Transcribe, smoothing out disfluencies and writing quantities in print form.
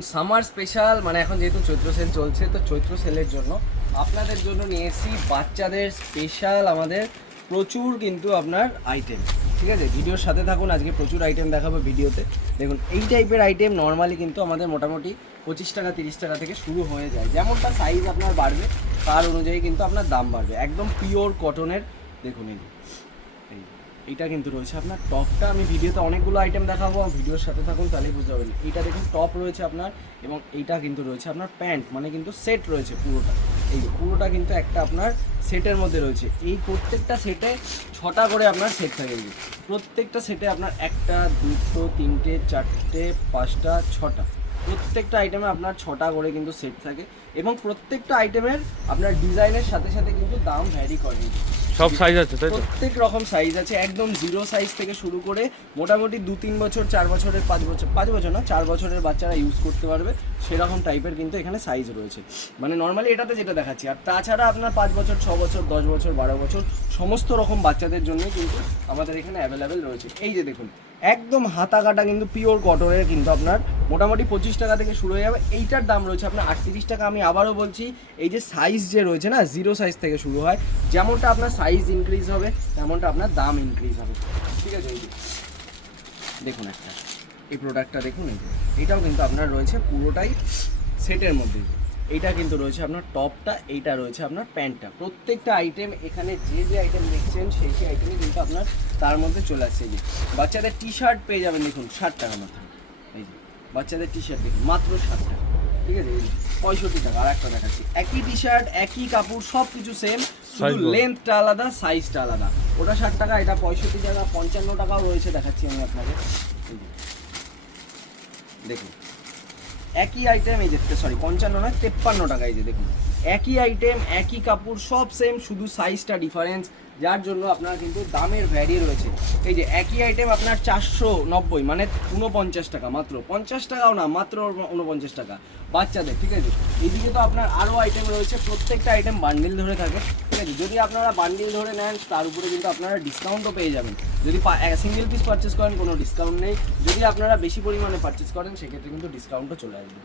Summer special মানে এখন যেহেতু চৈত্র সেল চলছে, তো চৈত্র সেলের জন্য আপনাদের জন্য নিয়ে এসেছি বাচ্চাদের স্পেশাল আমাদের প্রচুর কিন্তু আপনার আইটেম। ঠিক আছে, ভিডিওর সাথে থাকুন, আজকে প্রচুর আইটেম দেখাবো ভিডিওতে। দেখুন এই টাইপের আইটেম নর্মালি কিন্তু আমাদের মোটামুটি 25 টাকা 30 টাকা থেকে শুরু হয়ে যায়। যেমনটা সাইজ আপনার বাড়বে তার অনুযায়ী কিন্তু আপনার দাম বাড়বে। একদম পিওর কটনের। দেখুন এইটা কিন্তু রয়েছে আপনার টপটা, আমি ভিডিওতে অনেকগুলো আইটেম দেখাবো, ভিডিওর সাথে থাকুন তাহলেই বুঝতে পারবেন। এইটা দেখুন টপ রয়েছে আপনার, এবং এইটা কিন্তু রয়েছে আপনার প্যান্ট, মানে কিন্তু সেট রয়েছে পুরোটা। এই পুরোটা কিন্তু একটা আপনার সেটের মধ্যে রয়েছে। এই প্রত্যেকটা সেটে 6টা করে আপনার সেট থাকে। প্রত্যেকটা সেটে আপনার 1টা 2টো 3টে 4টে 5টা 6টা, প্রত্যেকটা আইটেমে আপনার 6টা করে কিন্তু সেট থাকে, এবং প্রত্যেকটা আইটেমের আপনার ডিজাইনের সাথে সাথে কিন্তু দাম ভ্যারি করে। সব সাইজ আছে তাই তো? প্রত্যেক রকম সাইজ আছে, একদম জিরো সাইজ থেকে শুরু করে মোটামুটি 2-3 বছর 4 বছরের 5 বছর না 4 বছরের বাচ্চারা ইউজ করতে পারবে সেরকম টাইপের কিন্তু এখানে সাইজ রয়েছে। মানে নর্মালি এটাতে যেটা দেখাচ্ছি। আর তাছাড়া আপনার 5 বছর 6 বছর 10 বছর 12 বছর সমস্ত রকম বাচ্চাদের জন্যই কিন্তু আমাদের এখানে অ্যাভেলেবেল রয়েছে। এই যে দেখুন একদম হাতা কাটা কিন্তু পিওর কটনের, কিন্তু আপনার মোটামুটি 25 টাকা থেকে শুরু হয়ে যাবে। এইটার দাম রয়েছে আপনার 38 টাকা। আমি আবারও বলছি, এই যে সাইজ যে রয়েছে না, জিরো সাইজ থেকে শুরু হয়। যেমনটা আপনার সাইজ ইনক্রিজ হবে তেমনটা আপনার দাম ইনক্রিজ হবে। ঠিক আছে, এই যে দেখুন একটা এই প্রোডাক্টটা দেখুন, এইটাও কিন্তু আপনার রয়েছে পুরোটাই সেটের মধ্যে। এইটা কিন্তু রয়েছে আপনার টপটা, এইটা রয়েছে আপনার প্যান্টটা। প্রত্যেকটা আইটেম এখানে যে আইটেম দেখছেন সেই আইটেমই কিন্তু আপনার তার মধ্যে চলে আসছে। যে বাচ্চাদের টি শার্ট পেয়ে যাবেন দেখুন 60 টাকা মাত্র। এই যে বাচ্চাদের টি শার্ট দেখুন মাত্র 60 টাকা। ঠিক আছে, 65 টাকা। আর একটা দেখাচ্ছি, একই টি শার্ট একই কাপড় সব কিছু সেম, শুধু লেন্থটা আলাদা সাইজটা আলাদা। ওটা 60 টাকা, এটা 65 টাকা। 55 টাকাও রয়েছে, দেখাচ্ছি আমি আপনাকে। দেখুন একই আইটেম, এই যে 55 নয় 53 টাকা। এই যে দেখুন একই আইটেম একই কাপড় সব সেম, শুধু সাইজটা ডিফারেন্স, যার জন্য আপনার কিন্তু দামের ভ্যারি রয়েছে। এই যে একই আইটেম আপনার 490 মানে 49 টাকা মাত্র, 50 টাকাও না, মাত্র 49 টাকা বাচ্চাদের। ঠিক আছে, এইদিকে তো আপনার আরও আইটেম রয়েছে, প্রত্যেকটা আইটেম বান্ডিল ধরে থাকে। ঠিক আছে, যদি আপনারা বান্ডিল ধরে নেন তার উপরে কিন্তু আপনারা ডিসকাউন্টও পেয়ে যাবেন। যদি সিঙ্গেল পিস পারচেস করেন কোনো ডিসকাউন্ট নেই, যদি আপনারা বেশি পরিমাণে পারচেস করেন সেক্ষেত্রে কিন্তু ডিসকাউন্টও চলে আসবে।